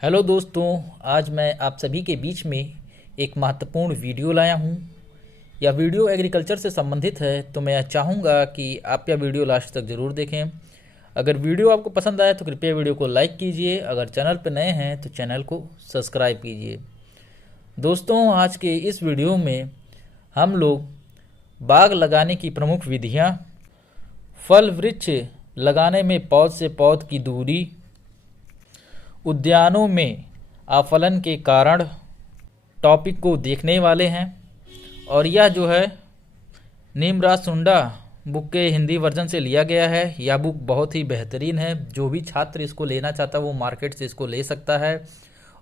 Hello दोस्तों, आज मैं आप सभी के बीच में एक महत्वपूर्ण वीडियो लाया हूं। यह वीडियो एग्रीकल्चर से संबंधित है, तो मैं चाहूँगा कि आप यह वीडियो लास्ट तक ज़रूर देखें। अगर वीडियो आपको पसंद आए तो कृपया वीडियो को लाइक कीजिए। अगर चैनल पर नए हैं तो चैनल को सब्सक्राइब कीजिए। दोस्तों, आज के इस वीडियो में हम लोग बाग लगाने की प्रमुख विधियाँ, फल वृक्ष लगाने में पौध से पौध की दूरी, उद्यानों में आफलन के कारण टॉपिक को देखने वाले हैं। और यह जो है नीमराज सुंडा बुक के हिंदी वर्जन से लिया गया है। यह बुक बहुत ही बेहतरीन है। जो भी छात्र इसको लेना चाहता है वो मार्केट से इसको ले सकता है।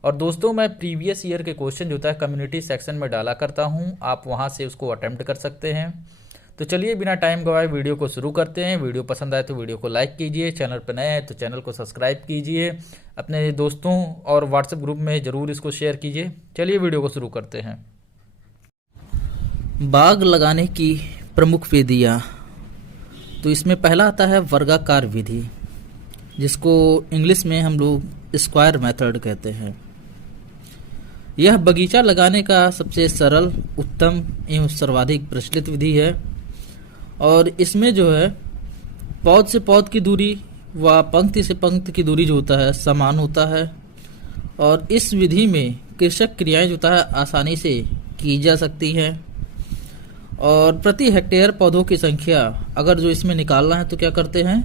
और दोस्तों, मैं प्रीवियस ईयर के क्वेश्चन जो होता है कम्युनिटी सेक्शन में डाला करता हूँ, आप वहाँ से उसको अटेम्प्ट कर सकते हैं। तो चलिए बिना टाइम गवाए वीडियो को शुरू करते हैं। वीडियो पसंद आए तो वीडियो को लाइक कीजिए, चैनल पर नए हैं तो चैनल को सब्सक्राइब कीजिए, अपने दोस्तों और व्हाट्सएप ग्रुप में ज़रूर इसको शेयर कीजिए। चलिए वीडियो को शुरू करते हैं। बाग लगाने की प्रमुख विधियाँ, तो इसमें पहला आता है वर्गाकार विधि, जिसको इंग्लिश में हम लोग स्क्वायर मेथड कहते हैं। यह बगीचा लगाने का सबसे सरल, उत्तम एवं सर्वाधिक प्रचलित विधि है। और इसमें जो है पौध से पौध की दूरी व पंक्ति से पंक्ति की दूरी जो होता है समान होता है। और इस विधि में कृषक क्रियाएं जो होता है आसानी से की जा सकती हैं। और प्रति हेक्टेयर पौधों की संख्या अगर जो इसमें निकालना है तो क्या करते हैं,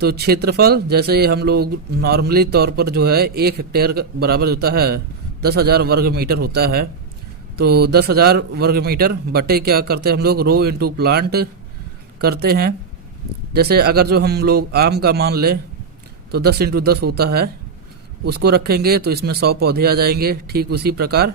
तो क्षेत्रफल जैसे हम लोग नॉर्मली तौर पर जो है 1 हेक्टेयर बराबर होता है 10,000 वर्ग मीटर होता है। तो 10,000 वर्ग मीटर बटे क्या करते हैं हम लोग, रो इनटू प्लांट करते हैं। जैसे अगर जो हम लोग आम का मान लें तो 10 इंटू 10 होता है, उसको रखेंगे तो इसमें 100 पौधे आ जाएंगे। ठीक उसी प्रकार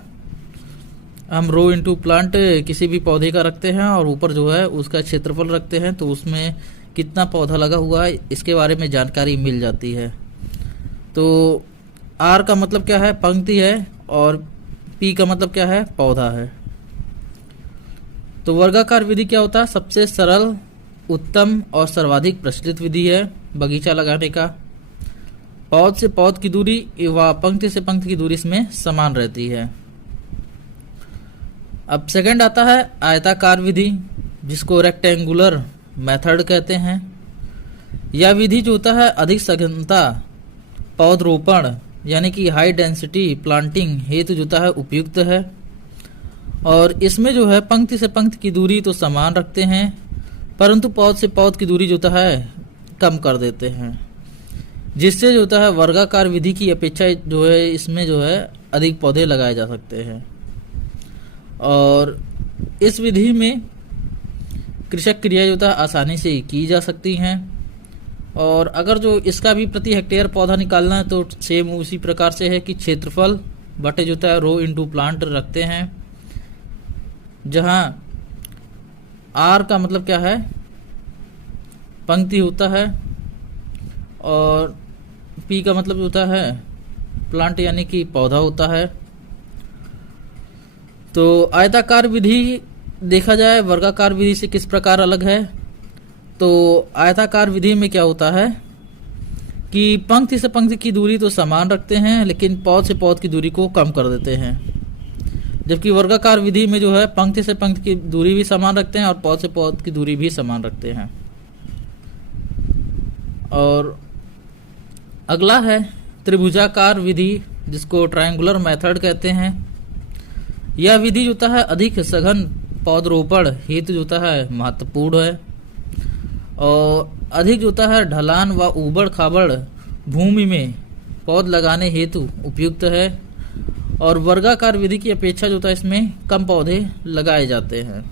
हम रो इनटू प्लांट किसी भी पौधे का रखते हैं और ऊपर जो है उसका क्षेत्रफल रखते हैं, तो उसमें कितना पौधा लगा हुआ है इसके बारे में जानकारी मिल जाती है। तो आर का मतलब क्या है, पंक्ति है, और पी का मतलब क्या है, पौधा है। तो वर्गाकार विधि क्या होता है, सबसे सरल, उत्तम और सर्वाधिक प्रचलित विधि है बगीचा लगाने का। पौध से पौध की दूरी व पंक्ति से पंक्ति की दूरी इसमें समान रहती है। अब सेकंड आता है आयताकार विधि, जिसको रेक्टेंगुलर मेथड कहते हैं। यह विधि जो होता है अधिक सघनता पौधरोपण यानी कि हाई डेंसिटी प्लांटिंग हेतु जो होता है उपयुक्त है। और इसमें जो है पंक्ति से पंक्ति की दूरी तो समान रखते हैं, परंतु पौध से पौध की दूरी जो होता है कम कर देते हैं, जिससे जो होता है वर्गाकार विधि की अपेक्षा जो है इसमें जो है अधिक पौधे लगाए जा सकते हैं। और इस विधि में कृषक क्रिया जो होता है आसानी से की जा सकती हैं। और अगर जो इसका भी प्रति हेक्टेयर पौधा निकालना है तो सेम उसी प्रकार से है कि क्षेत्रफल बटे जो होता है रो इनटू प्लांट रखते हैं, जहां आर का मतलब क्या है, पंक्ति होता है, और पी का मतलब होता है प्लांट यानी कि पौधा होता है। तो आयताकार विधि देखा जाए वर्गाकार विधि से किस प्रकार अलग है, तो आयताकार विधि में क्या होता है कि पंक्ति से पंक्ति की दूरी तो समान रखते हैं, लेकिन पौध से पौध की दूरी को कम कर देते हैं। जबकि वर्गाकार विधि में जो है पंक्ति से पंक्ति की दूरी भी समान रखते हैं और पौध से पौध की दूरी भी समान रखते हैं। और अगला है त्रिभुजाकार विधि, जिसको ट्रायंगुलर मेथड कहते हैं। यह विधि जो होता है अधिक सघन पौधरोपण हेतु जो होता है महत्वपूर्ण है, और अधिक जो होता है ढलान व ऊबड़ खाबड़ भूमि में पौध लगाने हेतु उपयुक्त है। और वर्गाकार विधि की अपेक्षा जो होता है इसमें कम पौधे लगाए जाते हैं।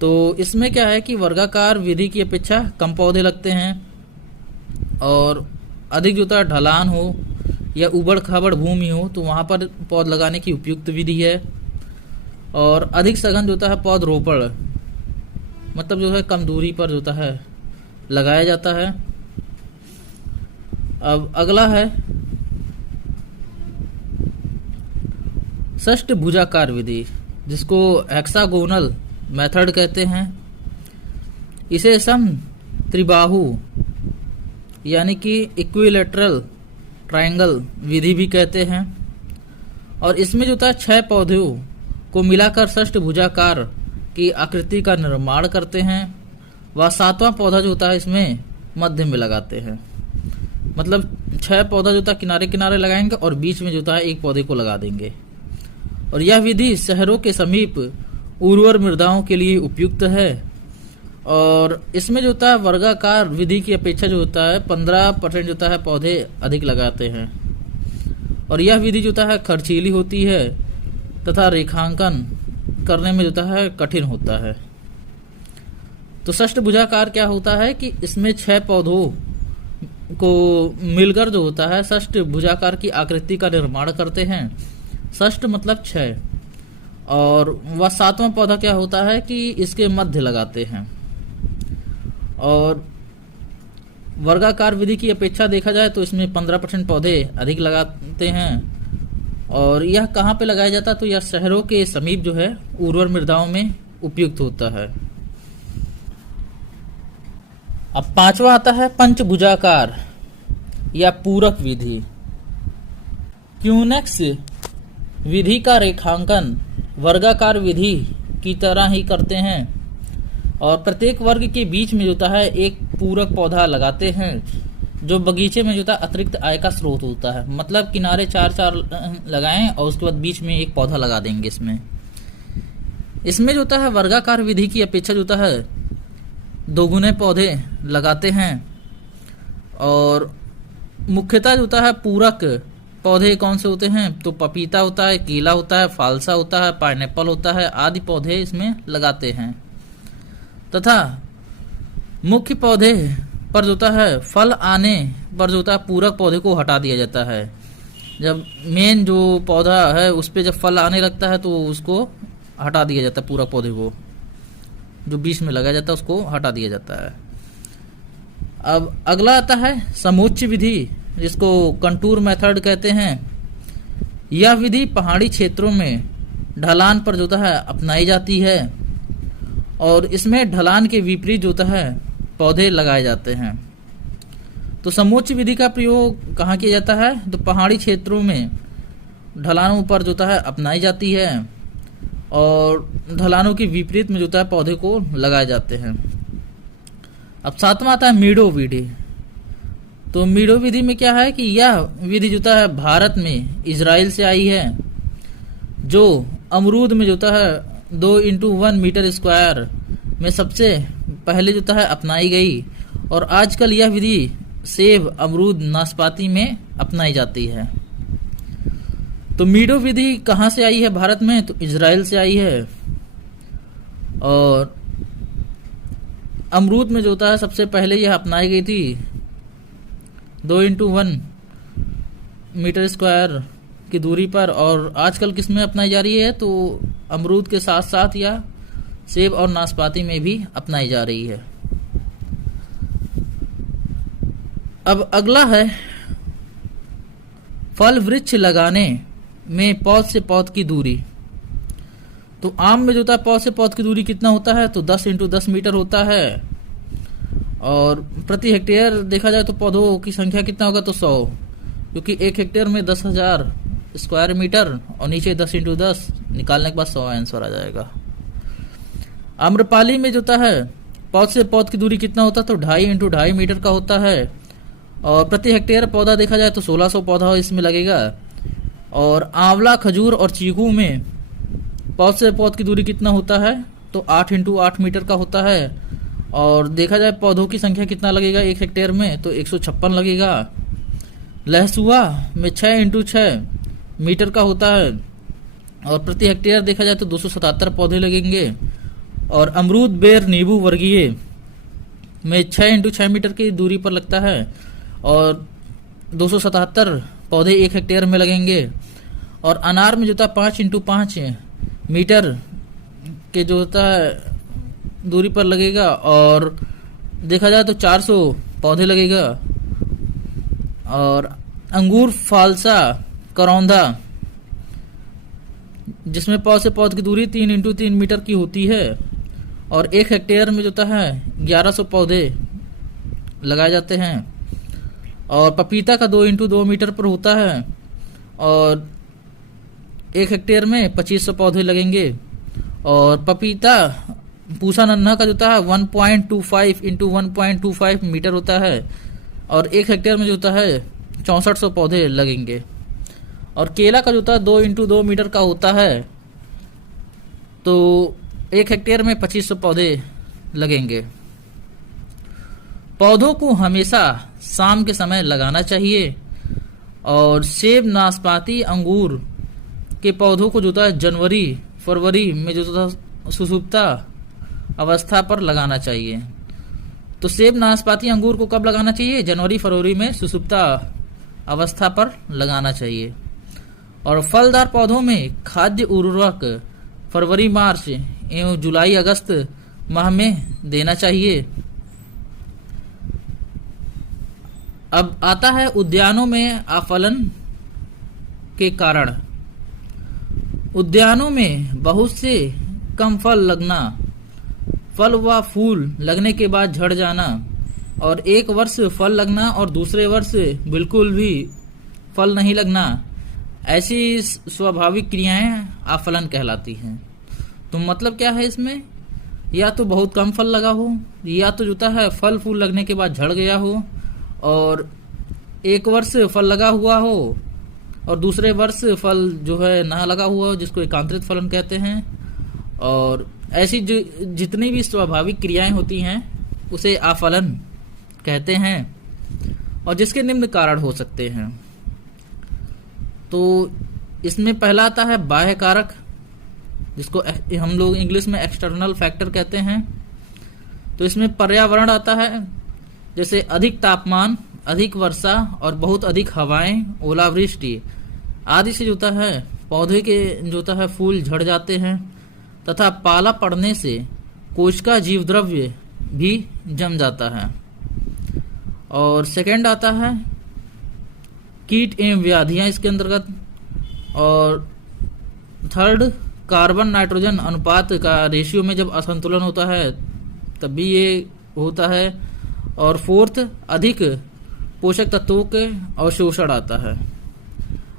तो इसमें क्या है कि वर्गाकार विधि की अपेक्षा कम पौधे लगते हैं, और अधिक जो होता है ढलान हो या ऊबड़ खाबड़ भूमि हो तो वहाँ पर पौध लगाने की उपयुक्त विधि है। और अधिक सघन जो होता है पौधरोपण मतलब जो है कम दूरी पर जो होता है लगाया जाता है। अब अगला है षष्ठभुजाकार विधि, जिसको हेक्सागोनल मेथड कहते हैं। इसे सम त्रिबाहु यानी कि इक्विलेटरल ट्रायंगल विधि भी कहते हैं। और इसमें जो होता है 6 पौधों को मिलाकर षष्ठभुजाकार की आकृति का निर्माण करते हैं। वह 7वां पौधा जो होता है इसमें मध्य में लगाते हैं। मतलब 6 पौधा जो होता है किनारे किनारे लगाएंगे और बीच में जो होता है एक पौधे को लगा देंगे। और यह विधि शहरों के समीप उर्वर मृदाओं के लिए उपयुक्त है। और इसमें जो होता है वर्गाकार विधि की अपेक्षा जो होता है 15% जो होता है पौधे अधिक लगाते हैं। और यह विधि जो होता है खर्चीली होती है तथा रेखांकन करने में जो होता है कठिन होता है। तो षष्ठभुजाकार क्या होता है कि इसमें 6 पौधों को मिलकर जो होता है षष्ठभुजाकार की आकृति का निर्माण करते हैं। षष्ठ मतलब 6। और वह 7वां पौधा क्या होता है कि इसके मध्य लगाते हैं। और वर्गाकार विधि की अपेक्षा देखा जाए तो इसमें 15% पौधे अधिक लगाते हैं। और यह कहाँ पे लगाया जाता है तो यह शहरों के समीप जो है उर्वर मृदाओं में उपयुक्त होता है। अब 5वां आता है पंचभुजाकार या पूरक विधि। क्यूनेक्स विधि का रेखांकन वर्गाकार विधि की तरह ही करते हैं और प्रत्येक वर्ग के बीच में जो होता है एक पूरक पौधा लगाते हैं जो बगीचे में जो होता है अतिरिक्त आय का स्रोत होता है। मतलब किनारे 4-4 लगाएं और उसके बाद बीच में एक पौधा लगा देंगे। इसमें जो होता है वर्गाकार विधि की अपेक्षा जो होता है 2 गुने पौधे लगाते हैं। और मुख्यतः जो होता है पूरक पौधे कौन से होते हैं तो पपीता होता है, केला होता है, फालसा होता है, पाइनएप्पल होता है आदि पौधे इसमें लगाते हैं। तथा मुख्य पौधे पर जो होता है फल आने पर जो होता है पूरक पौधे को हटा दिया जाता है। जब मेन जो पौधा है उस पे जब फल आने लगता है तो उसको हटा दिया जाता है, पूरक पौधे को जो बीच में लगाया जाता है उसको हटा दिया जाता है। अब अगला आता है समोच्च विधि जिसको कंटूर मेथड कहते हैं। यह विधि पहाड़ी क्षेत्रों में ढलान पर जो होता है अपनाई जाती है और इसमें ढलान के विपरीत जो होता है पौधे लगाए जाते हैं। तो समोच्च विधि का प्रयोग कहाँ किया जाता है तो पहाड़ी क्षेत्रों में ढलानों पर जो होता है अपनाई जाती है और ढलानों के विपरीत में जो होता है पौधे को लगाए जाते हैं। अब 7वां आता है मीडो विधि। तो मीडो विधि में क्या है कि यह विधि जो होता है भारत में इजराइल से आई है जो अमरूद में जो होता है 2x1 मीटर स्क्वायर में सबसे पहले जो होता है अपनाई गई। और आजकल यह विधि सेब, अमरूद, नाशपाती में अपनाई जाती है। तो मीडो विधि कहाँ से आई है भारत में तो इजराइल से आई है। और अमरूद में जो होता है सबसे पहले यह अपनाई गई थी 2x1 मीटर स्क्वायर की दूरी पर। और आजकल किस में अपनाई जा रही है तो अमरूद के साथ साथ यह सेब और नाशपाती में भी अपनाई जा रही है। अब अगला है फल वृक्ष लगाने में पौध से पौध की दूरी। तो आम में जो होता है पौध से पौध की दूरी कितना होता है तो 10x10 मीटर होता है। और प्रति हेक्टेयर देखा जाए तो पौधों की संख्या कितना होगा तो 100, क्योंकि 1 हेक्टेयर में 10,000 स्क्वायर मीटर और नीचे 10x10 निकालने के बाद 100 आंसर आ जाएगा। आम्रपाली में जो होता है पौध से पौध की दूरी कितना होता है तो 2.5x2.5 मीटर का होता है। और प्रति हेक्टेयर पौधा देखा जाए तो 1600 पौधा इसमें लगेगा। और आंवला, खजूर और चीकू में पौध से पौध की दूरी कितना होता है तो 8x8 मीटर का होता है। और देखा जाए पौधों की संख्या कितना लगेगा 1 हेक्टेयर में तो 156 लगेगा। लहसुआ में 6x6 मीटर का होता है और प्रति हेक्टेयर देखा जाए तो 277 पौधे लगेंगे। और अमरूद, बेर, नींबू वर्गीय में 6x6 मीटर की दूरी पर लगता है और 277 पौधे 1 हेक्टेयर में लगेंगे। और अनार में जो होता है 5x5 मीटर के जो होता है दूरी पर लगेगा और देखा जाए तो 400 पौधे लगेगा। और अंगूर, फालसा, करौंदा जिसमें पौध से पौध की दूरी 3x3 मीटर की होती है और 1 हेक्टेयर में जो होता है 1100 पौधे लगाए जाते हैं। और पपीता का 2x2 मीटर पर होता है और 1 हेक्टेयर में 2500 पौधे लगेंगे। और पपीता पूसा नन्हा का जो होता है 1.25 इंटू 1.25 मीटर होता है और 1 हेक्टेयर में जो होता है 6400 पौधे लगेंगे। और केला का जो होता है 2x2 मीटर का होता है तो 1 हेक्टेयर में 2500 पौधे लगेंगे। पौधों को हमेशा शाम के समय लगाना चाहिए। और सेब, नाशपाती, अंगूर के पौधों को जो होता है जनवरी फरवरी में जो होता है सुसुप्ता अवस्था पर लगाना चाहिए। तो सेब, नाशपाती, अंगूर को कब लगाना चाहिए? जनवरी फरवरी में सुसुप्ता अवस्था पर लगाना चाहिए। और फलदार पौधों में खाद्य उर्वरक फरवरी मार्च एवं जुलाई अगस्त माह में देना चाहिए। अब आता है उद्यानों में आफलन के कारण। उद्यानों में बहुत से कम फल लगना, फल व फूल लगने के बाद झड़ जाना और एक वर्ष फल लगना और दूसरे वर्ष बिल्कुल भी फल नहीं लगना, ऐसी स्वाभाविक क्रियाएं आफलन कहलाती हैं। तो मतलब क्या है इसमें? या तो बहुत कम फल लगा हो, या तो जो है फल फूल लगने के बाद झड़ गया हो और एक वर्ष फल लगा हुआ हो और दूसरे वर्ष फल जो है ना लगा हुआ हो, जिसको एकांतरित फलन कहते हैं। और ऐसी जितनी भी स्वाभाविक क्रियाएं होती हैं उसे आफलन कहते हैं और जिसके निम्न कारण हो सकते हैं। तो इसमें पहला आता है बाह्य कारक, जिसको हम लोग इंग्लिश में एक्सटर्नल फैक्टर कहते हैं। तो इसमें पर्यावरण आता है, जैसे अधिक तापमान, अधिक वर्षा और बहुत अधिक हवाएं, ओलावृष्टि आदि से जो है पौधे के जो है फूल झड़ जाते हैं तथा पाला पड़ने से कोशिका जीव द्रव्य भी जम जाता है। और सेकंड आता है कीट एवं व्याधियां इसके अंतर्गत। और थर्ड कार्बन नाइट्रोजन अनुपात का रेशियो में जब असंतुलन होता है तब भी ये होता है। और फोर्थ अधिक पोषक तत्वों के अवशोषण आता है।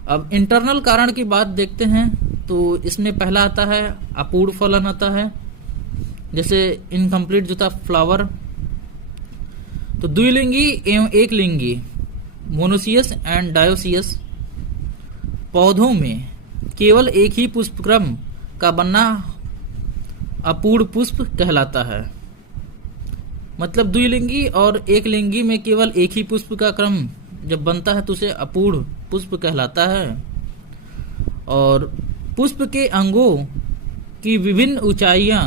अब इंटरनल कारण की बात देखते हैं तो इसमें पहला आता है अपूर्ण फलन आता है, जैसे इनकम्प्लीट जो था फ्लावर। तो द्विलिंगी एवं एक लिंगी मोनोसियस एंड डायोसियस पौधों में केवल एक ही पुष्प क्रम का बनना अपूर्ण पुष्प कहलाता है। मतलब द्विलिंगी और एक लिंगी में केवल एक ही पुष्प का क्रम जब बनता है तो उसे अपूर्ण पुष्प कहलाता है। और पुष्प के अंगों की विभिन्न ऊंचाइयां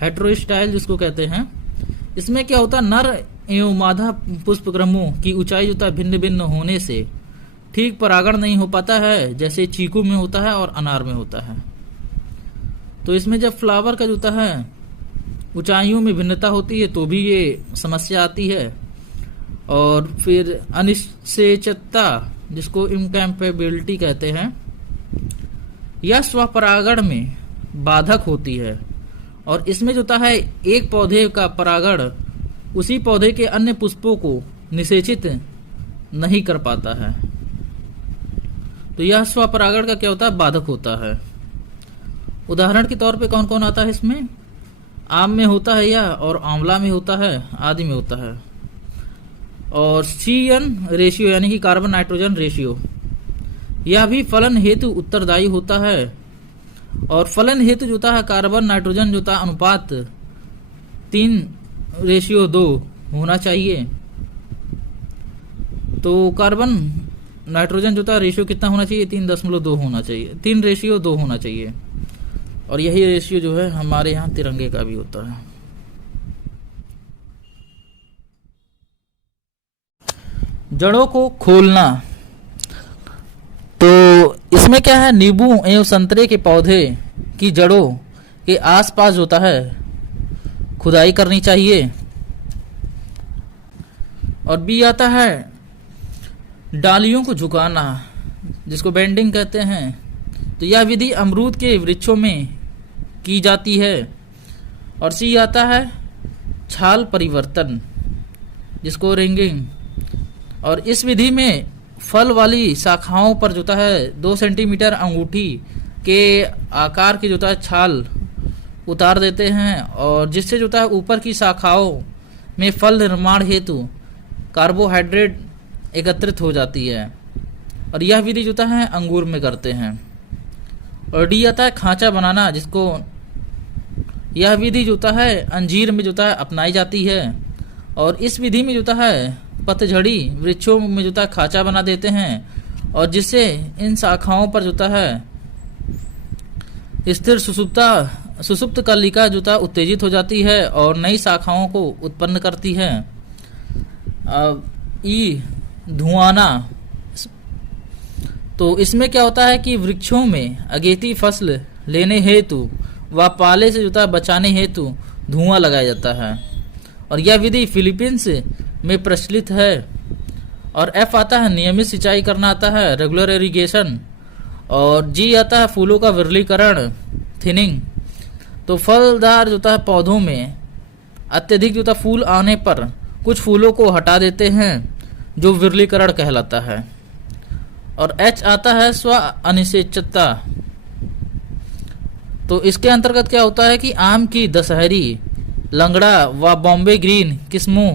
हेटेरोस्टाइल जिसको कहते हैं, इसमें क्या होता है नर एवं मादा पुष्प क्रमों की ऊंचाई जो है भिन्न भिन्न होने से ठीक परागण नहीं हो पाता है, जैसे चीकू में होता है और अनार में होता है। तो इसमें जब फ्लावर का जो है ऊंचाइयों में भिन्नता होती है तो भी ये समस्या आती है। और फिर अनिश्चेयता जिसको इनकैपेबिलिटी कहते हैं, यह स्वपरागण में बाधक होती है और इसमें जो है एक पौधे का परागण उसी पौधे के अन्य पुष्पों को निषेचित नहीं कर पाता है। तो यह स्वपरागण का क्या होता है? बाधक होता है। उदाहरण के तौर पे कौन कौन आता है इसमें? आम में होता है यह, और आंवला में होता है, आदि में होता है। और CN रेशियो यानी कि कार्बन नाइट्रोजन रेशियो, यह भी फलन हेतु उत्तरदायी होता है। और फलन हेतु जो है कार्बन नाइट्रोजन जो था अनुपात 3:2 होना चाहिए। तो कार्बन नाइट्रोजन जो था रेशियो कितना होना चाहिए? 3.2 होना चाहिए, 3:2 होना चाहिए। और यही रेशियो जो है हमारे यहाँ तिरंगे का भी होता है। जड़ों को खोलना, तो इसमें क्या है नींबू एवं संतरे के पौधे की जड़ों के आसपास होता है खुदाई करनी चाहिए। और बी आता है डालियों को झुकाना, जिसको बेंडिंग कहते हैं। तो यह विधि अमरूद के वृक्षों में की जाती है। और सी आता है छाल परिवर्तन, जिसको रिंगिंग। और इस विधि में फल वाली शाखाओं पर जो है 2 सेंटीमीटर अंगूठी के आकार की जो है छाल उतार देते हैं, और जिससे जो है ऊपर की शाखाओं में फल निर्माण हेतु कार्बोहाइड्रेट एकत्रित हो जाती है। और यह विधि जो है अंगूर में करते हैं। और डी आता है खांचा बनाना, जिसको यह विधि जो है अंजीर में जो है अपनाई जाती है। और इस विधि में जो है पतझड़ी वृक्षों में जो है खांचा बना देते हैं, और जिससे इन शाखाओं पर जो है स्थिर सुसुप्त कलिका जो है उत्तेजित हो जाती है और नई शाखाओं को उत्पन्न करती है। धुआना, तो इसमें क्या होता है कि वृक्षों में अगेती फसल लेने हेतु व पाले से जो है बचाने हेतु धुआं लगाया जाता है। और यह विधि फिलीपींस में प्रचलित है। और एफ आता है नियमित सिंचाई करना आता है, रेगुलर इरिगेशन। और जी आता है फूलों का विरलीकरण, थिनिंग। तो फलदार जो है पौधों में अत्यधिक जो है फूल आने पर कुछ फूलों को हटा देते हैं, जो विरलीकरण कहलाता है। और एच आता है स्व अनिषेचता। तो इसके अंतर्गत क्या होता है कि आम की दशहरी, लंगड़ा व बॉम्बे ग्रीन किस्मों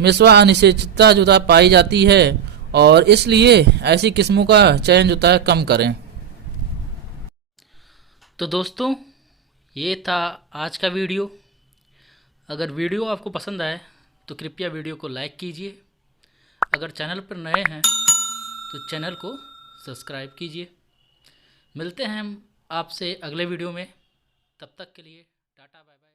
में स्व अनिषेचता जो है पाई जाती है, और इसलिए ऐसी किस्मों का चयन जो है कम करें। तो दोस्तों, ये था आज का वीडियो। अगर वीडियो आपको पसंद आए तो कृपया वीडियो को लाइक कीजिए। अगर चैनल पर नए हैं तो चैनल को सब्सक्राइब कीजिए। मिलते हैं हम आपसे अगले वीडियो में। तब तक के लिए टाटा बाय बाय।